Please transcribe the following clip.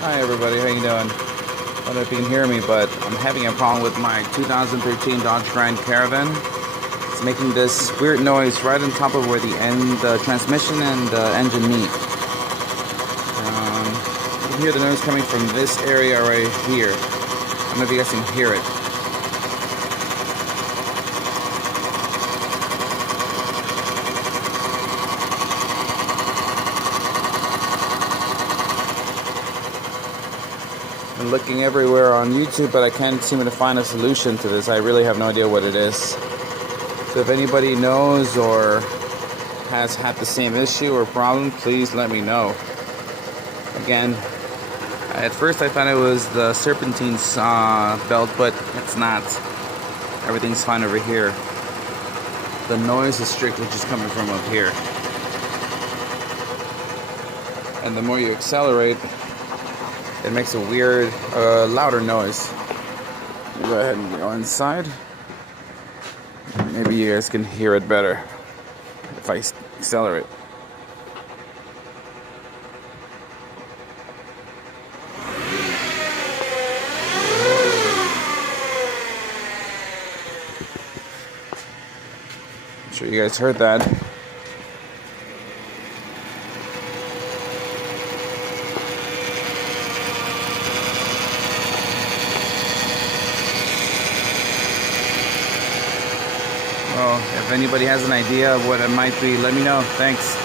Hi everybody, how you doing? I don't know if you can hear me, but I'm having a problem with my 2013 Dodge Grand Caravan. It's making this weird noise right on top of where the transmission and the engine meet. You can hear the noise coming from this area right here. I don't know if you guys can hear it. I'm looking everywhere on YouTube, but I can't seem to find a solution to this. I really have no idea what it is. So if anybody knows or has had the same issue or problem, please let me know. Again, at first I thought it was the serpentine's belt, but it's not. Everything's fine over here. The noise is strictly just coming from up here. And the more you accelerate, it makes a weird, louder noise. Go ahead and go inside. Maybe you guys can hear it better if I accelerate. I'm sure you guys heard that. Well, if anybody has an idea of what it might be, let me know. Thanks.